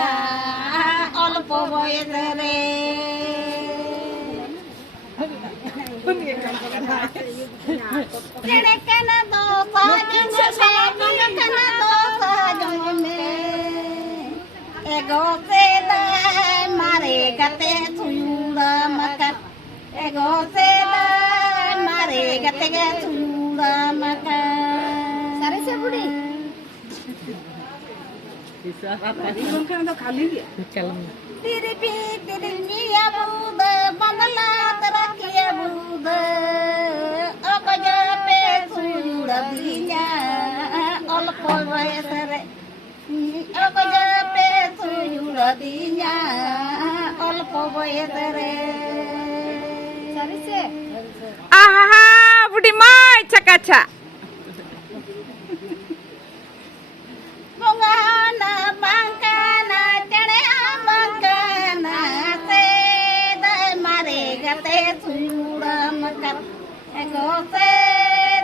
দিনা অল্প বয়সে রে কেন কেন এগো সে মারে গাতে ছুড়া মাকা এগো সে মারে গাতে গে ছুড়া মাকা সারে সে বুড়ি तो खाली तेरे भी तेरे मिया बूद बंगला तेरा किया बूद अब जा पे सुड़ा दिया अल्प वयस रे अब जा पे सुड़ा दिया अल्प वयस रे सारी से आहा बुढ़ी माँ चकाचा Bongana bangkana tere bangkana se dai mare gate sura makar ego se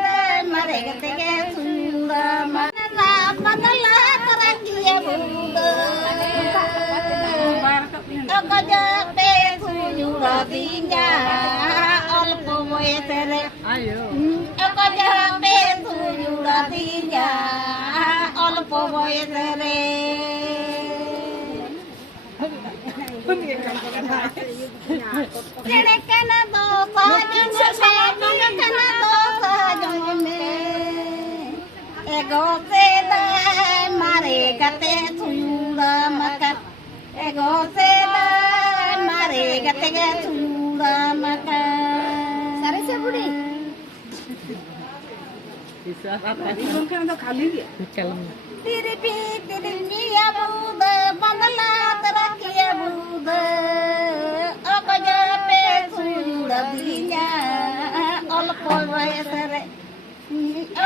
dai mare gate ge sura makana madala tarakiya buda agaja pe sura dinja alpo moetere ayo agaja pe sura dinja অল্প বয়সে রে কেন কেন জন্মে এগো সে মারে গাতে ছুড়া মাকা এগো সে মারে গাতে গে ছুড়া মাকা সারে সে বুড়ি तो खाली तेरे भी तेरे मिया बूद बंगला तेरा किया बूद अब जा पे सुड़ा दिया अल्प वयस रे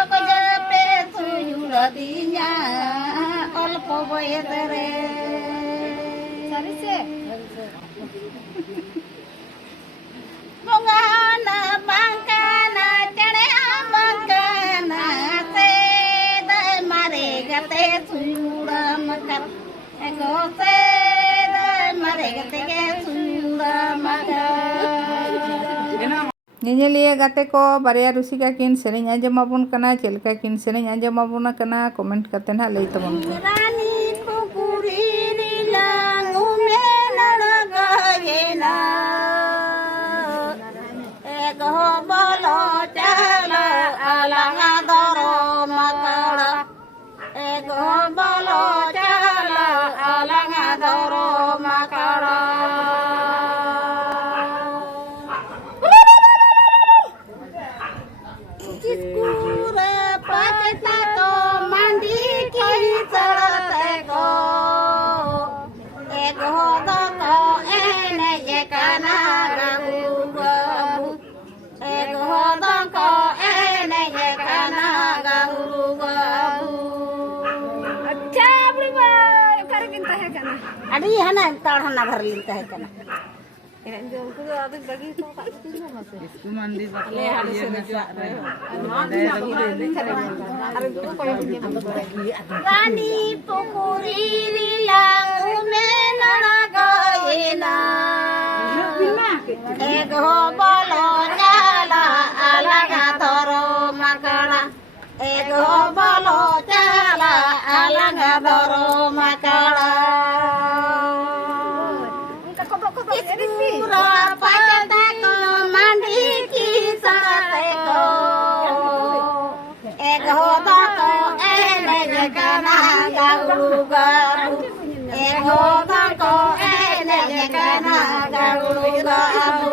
अब जा पे सुड़ा दिया अल्प वयस रे सारी से बंगाना बंगाना चढ़े बंगाना से दे मारे गते सुड़ा मकर एगो से दे मारे गते के सुड़ा मकर ᱧᱮᱧᱮᱞᱤᱭᱟᱹ ᱜᱟᱛᱮ ᱠᱚ ᱵᱟᱨᱭᱟ ᱨᱩᱥᱤᱠᱟ ᱠᱤᱱ ᱥᱮᱨᱮᱧ ᱟᱸᱡᱚᱢᱟᱵᱚᱱ ᱠᱟᱱᱟ ᱪᱮᱫ ᱞᱮᱠᱟ ᱠᱤᱱ ᱥᱮᱨᱮᱧ ᱟᱸᱡᱚᱢᱟᱵᱚᱱ ᱠᱟᱱᱟ ᱠᱚᱢᱮᱱᱴ ᱠᱟᱛᱮ ᱱᱟᱦᱟᱜ ᱞᱟᱹᱭ ᱛᱟᱵᱚᱱ ᱯᱮ रानी पुकुरी रिलांगू में नड़गयेना एगो बोलो चलो अलंगा दरो मकड़ा एगो बोलो चलो अलंगा दरो मकड़ा किसकुरे पचता को मंडी की चढ़ते को एगो दको एने ये काना गबू गबू एगो दको एने ये काना गबू गबू अच्छा अपनी कर गिनता है काना अड़ी है ना तड़ना भर लिंता है काना रानी पुकुरी रिलांगू में नड़गयेना एगो बोलो चला अलगा धरो मकड़ा एगो बोलो चला अलगा धरो मकड़ा पूरा पचता को मंडी की सड़ते को एगो दको एने जगना गाऊ गाऊ एगो दको एने जगना गाऊ गाऊ